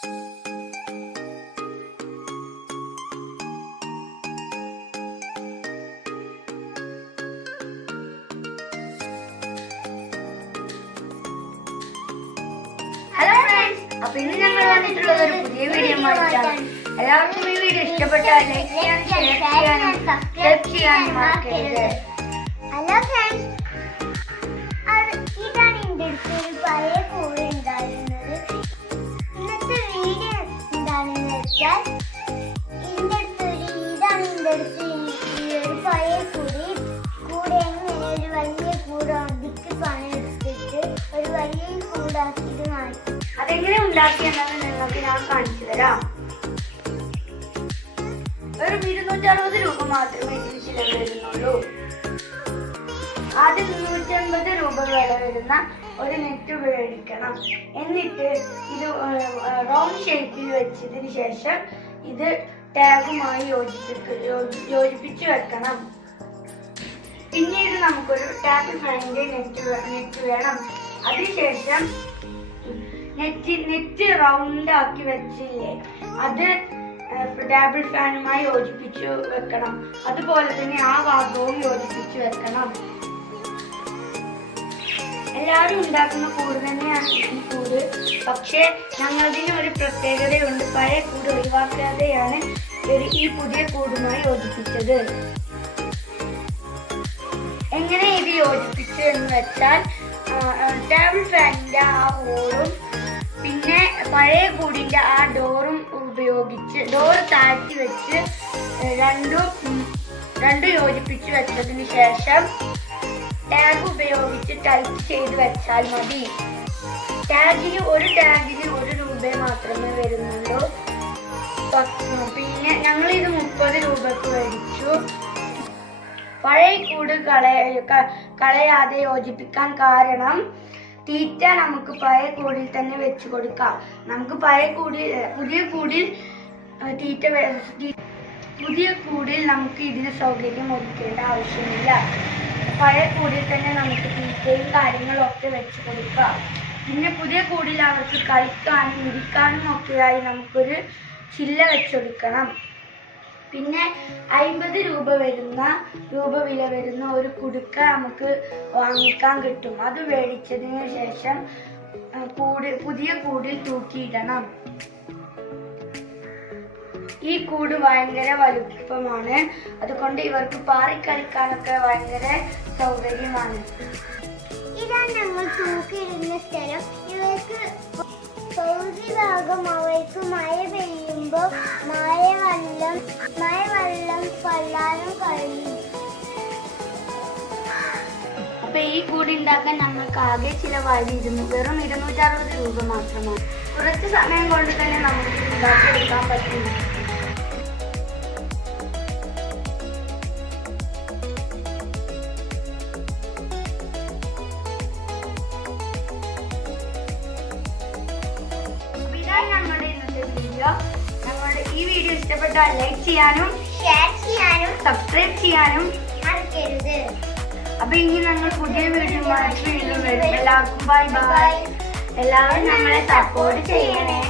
അപ്പൊ ഇന്ന് ഞങ്ങൾ വന്നിട്ടുള്ളത് ഒരു പുതിയ വീഡിയോ ആയിട്ടാണ്. എല്ലാവർക്കും ഈ വീഡിയോ ഇഷ്ടപ്പെട്ടാൽ ലൈക്ക് ചെയ്യാനും ഷെയർ ചെയ്യാനും സബ്സ്ക്രൈബ് ചെയ്യാനും മറക്കരുത്. ഹലോ ഫ്രണ്ട്സ്, ഇതാണ് എൻ്റെ അടുത്ത് ഒരു പഴയ കൂടെ ഉണ്ടായിരുന്നത്. ഇന്നത്തെ വീഡിയോ എന്താണെന്ന് വെച്ചാൽ ഇതാണ് എൻ്റെ അടുത്ത് ഒരു പഴയ കൂടെ എങ്ങനെ ഒരു വലിയ കൂടെ ഒതുക്കി പണിയെടുത്തിട്ട് ഒരു വലിയ കൂടാക്കിയിട്ട് മാറ്റി. അതെങ്ങനെ ഉണ്ടാക്കിയെന്നാണ് നിങ്ങൾക്ക് ഞാൻ കാണിച്ചു തരാം. ഒരു 260 രൂപ മാത്രമേ ഇതിന് ചിലവ് വരുന്നുള്ളൂ. ആദ്യം 150 രൂപ വില വരുന്ന ഒരു നെറ്റ് ഉപയോഗിക്കണം. എന്നിട്ട് ഇത് റൗണ്ട് ഷേപ്പിൽ വെച്ചതിന് ശേഷം ഇത് ടാഗുമായി യോജിപ്പിച്ചു വെക്കണം. പിന്നീട് നമുക്കൊരു ടാബിൾ ഫാനിന്റെ നെറ്റ് വേണം. അതിനുശേഷം നെറ്റ് റൗണ്ട് ആക്കി വെച്ചില്ലേ, അത് ടേബിൾ ഫാനുമായി യോജിപ്പിച്ചു വെക്കണം. അതുപോലെ തന്നെ ആ ഭാഗവും യോജിപ്പിച്ചു വെക്കണം. എല്ലാവരും ഉണ്ടാക്കുന്ന കൂട് തന്നെയാണ് ഈ കൂട്. പക്ഷേ ഞങ്ങളതിന് ഒരു പ്രത്യേകതയുണ്ട്. പഴയ കൂട് ഒഴിവാക്കാതെയാണ് ഈ പുതിയ കൂടുമായി യോജിപ്പിച്ചത്. എങ്ങനെ ഇത് യോജിപ്പിച്ചു എന്ന് വെച്ചാൽ ടേബിൾ ഫാനിന്റെ ആ ഹോളും പിന്നെ പഴയ കൂടിന്റെ ആ ഡോറും ഉപയോഗിച്ച് ഡോറ് താഴ്ത്തി വെച്ച് രണ്ടും യോജിപ്പിച്ച് വെച്ചതിന് ശേഷം ടാഗ് ഉപയോഗിച്ച് ടൈറ്റ് ചെയ്ത് വെച്ചാൽ മതി. ഒരു ടാഗിന് 1 രൂപ മാത്രമേ വരുന്നുള്ളൂ. പിന്നെ ഞങ്ങളിത് 30 രൂപക്ക് മേടിച്ചു. പഴയ കൂട് കളയാതെ യോജിപ്പിക്കാൻ കാരണം തീറ്റ നമുക്ക് പഴയ കൂടിൽ തന്നെ വെച്ച് കൊടുക്കാം. നമുക്ക് പുതിയ കൂടിൽ നമുക്ക് ഇതിന് സൗകര്യം ഒരുക്കേണ്ട ആവശ്യമില്ല. പഴയ കൂടിൽ തന്നെ നമുക്ക് തീറ്റയും കാര്യങ്ങളും ഒക്കെ വെച്ച് കൊടുക്കാം. പിന്നെ പുതിയ കൂടിൽ അവർക്ക് കളിക്കാനും ഇരിക്കാനും ഒക്കെയായി നമുക്കൊരു ചില്ല വെച്ചെടുക്കണം. പിന്നെ 50 രൂപ വില വരുന്ന ഒരു കുടുക്ക നമുക്ക് വാങ്ങിക്കാൻ കിട്ടും. അത് മേടിച്ചതിന് ശേഷം പുതിയ കൂടിൽ തൂക്കിയിടണം. ഈ കൂട് ഭയങ്കര വലുപ്പമാണ്. അതുകൊണ്ട് ഇവർക്ക് പാറിക്കളിക്കാനൊക്കെ ഭയങ്കര സൗകര്യമാണ്. ഇതാണ് ഞങ്ങൾ തൂക്കിയിടുന്ന സ്ഥലം. ഇവർക്ക് പകുതി ഭാഗം അവർക്ക് മഴ പെയ്യുമ്പോൾ മഴവെള്ളം കൊള്ളാനും കഴിയും. അപ്പൊ ഈ കൂടി ഉണ്ടാക്കാൻ നമ്മൾക്ക് ആകെ ചിലവായിരുന്നു വെറും 260 രൂപ മാത്രമാണ്. കുറച്ച് സമയം കൊണ്ട് തന്നെ നമുക്ക് ഉണ്ടാക്കിയെടുക്കാൻ പറ്റും. ഈ വീഡിയോ ഇഷ്ടപ്പെട്ടാൽ ലൈക്ക് ചെയ്യാനും ഷെയർ ചെയ്യാനും സബ്സ്ക്രൈബ് ചെയ്യാനും മറക്കരുത്. അപ്പൊ ഇനി ഞങ്ങൾ പുതിയ വീഡിയോ വീണ്ടും വരും. എല്ലാവർക്കും ബൈ ബൈ. എല്ലാവരും ഞങ്ങളെ സപ്പോർട്ട് ചെയ്യണേ.